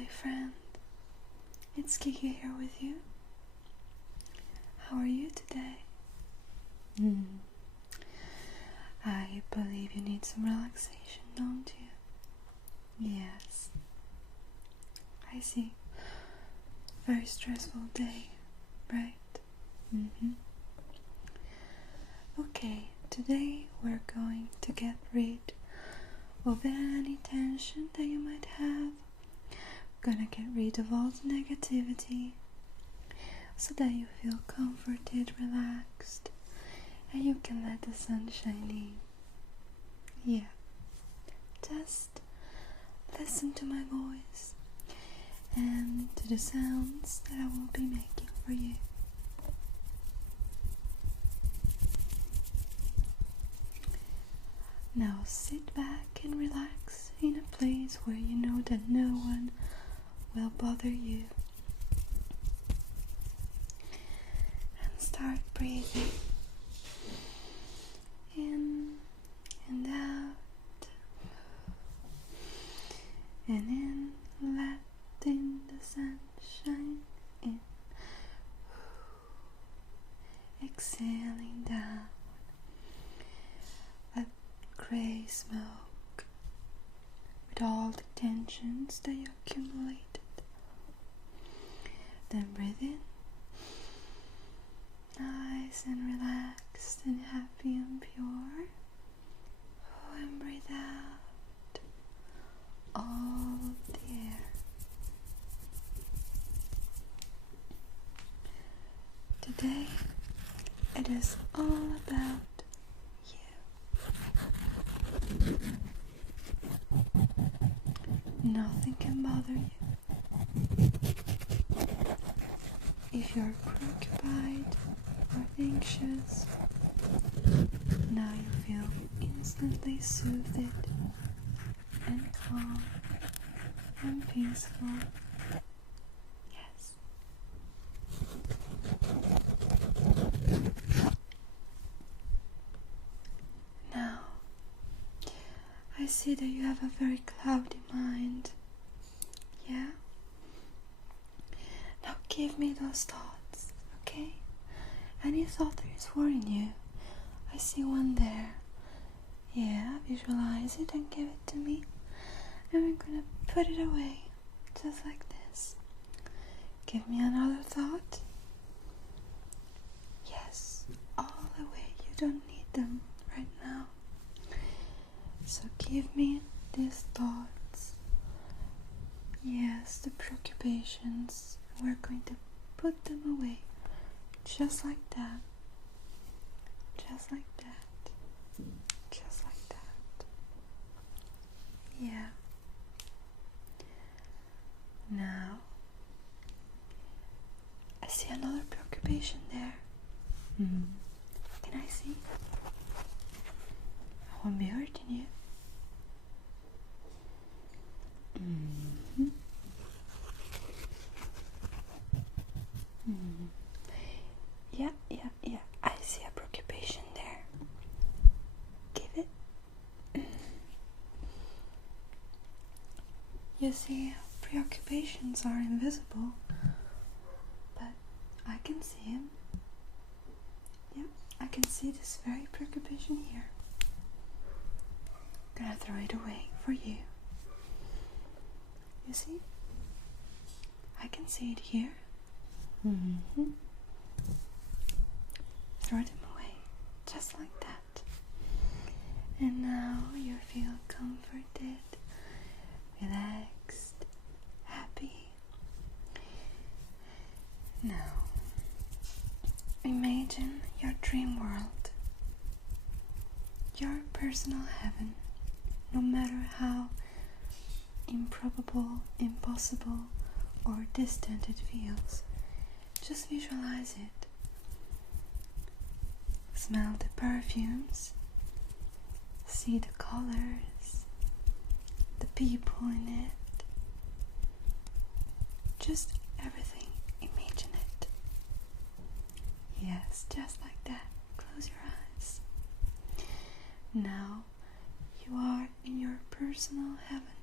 lovely friend. It's KIKI here with you. How are you today? I believe you need some relaxation, don't you? Yes. I see. Very stressful day, right? Okay, today we're going to get rid of any tension that you might have. We're gonna get rid of all the negativity so that you feel comforted, relaxed, and you can let the sun shine in. Yeah, just listen to my voice and to the sounds that I will be making for you. Now sit back and relax in a place where you know that no one will bother you. And start breathing in and out, and in, letting the sunshine in, exhaling down a grey smoke with all the tensions that you accumulated. Then breathe in, nice and relaxed and happy and pure. And breathe out all of the air. Today it is all about you. Nothing can bother you. If you're preoccupied or anxious, now you feel instantly soothed and calm and peaceful. Yes. Now, I see that you have a very cloudy mind. Yeah? Now give me those thoughts, okay? Any thought that is worrying you, I see one there. Yeah, visualize it and give it to me. And we're gonna put it away, just like this. Give me another thought. Yes, all away. You don't need them right now. So give me these thoughts. Yes, the preoccupations. We're going to put them away. Just like that. Just like that. Just like that. Yeah. Now, I see another preoccupation there. Can I see? I won't be hurting you. Yeah. I see a preoccupation there. Give it. You see, preoccupations are invisible, but I can see them. Yeah, I can see this very preoccupation here. I'm gonna throw it away for you. You see? I can see it here. Throw them away, just like that. And now you feel comforted, relaxed, happy. Now, imagine your dream world, your personal heaven, no matter how improbable, impossible, or distant it feels. Just visualize it. Smell the perfumes, see the colors, the people in it. Just everything. Imagine it. Yes, just like that. Close your eyes. Now you are in your personal heaven.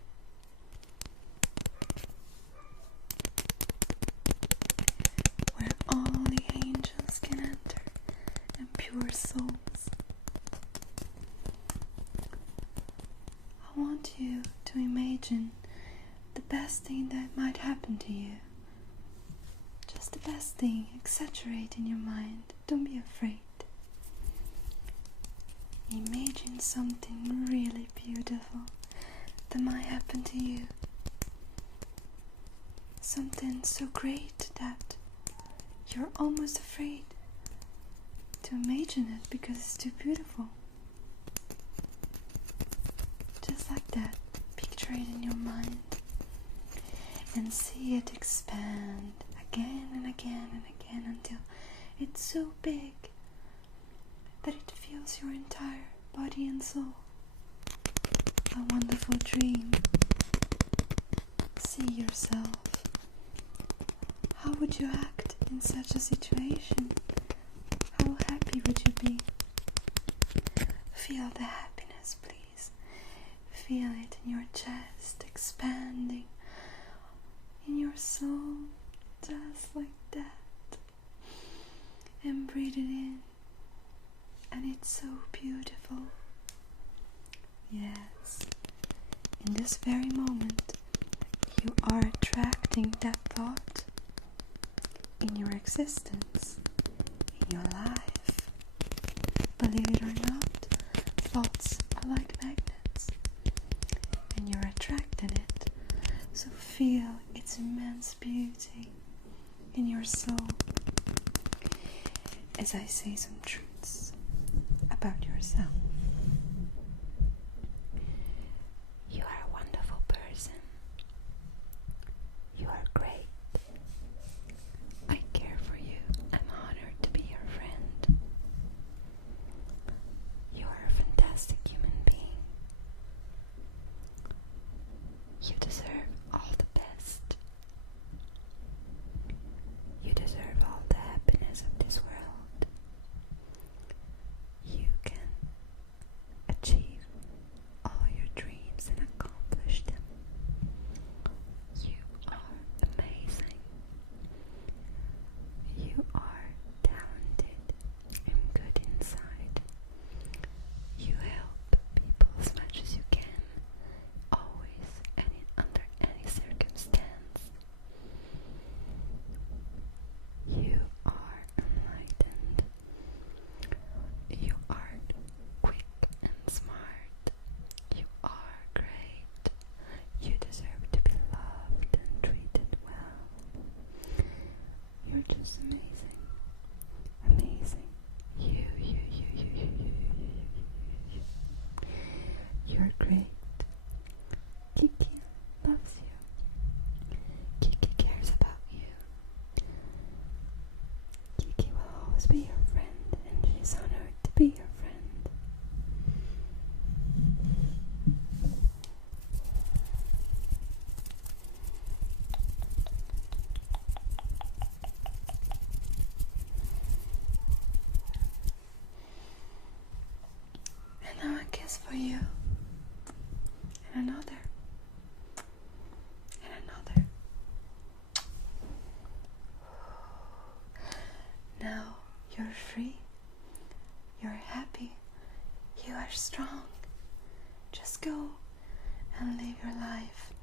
I want you to imagine the best thing that might happen to you. Just the best thing. Exaggerate in your mind. Don't be afraid. Imagine something really beautiful that might happen to you. Something so great that you're almost afraid to imagine it because it's too beautiful. Just like that, picture it in your mind and see it expand again and again and again until it's so big that it fills your entire body and soul. A wonderful dream. See yourself. How would you act in such a situation? How happy would you be? Feel the happiness, please. Feel it in your chest, expanding in your soul, just like that. And breathe it in. And it's so beautiful. Yes. In this very moment, you are attracting that thought in your existence, in your life. Believe it or not, thoughts are like magnets, and you're attracting it. So feel its immense beauty in your soul as I say some truths about yourself. You are a wonderful person. You are great. I care for you. I'm honored to be your friend. You are a fantastic human being. You deserve all the best. You deserve all the happiness of this world. You can achieve all your dreams and accomplish them. You are amazing. You are talented and good inside. You help people as much as you can, always and under any circumstance. You are enlightened. You are quick and smart. You are great. You deserve to be loved and treated well. You're just amazing. Amazing. You. You're great. KIKI loves you. KIKI cares about you. KIKI will always be your friend, and she's honored to be your friend. And now a kiss for you. And another. And another. Now you're free. You're happy. You are strong. Just go and live your life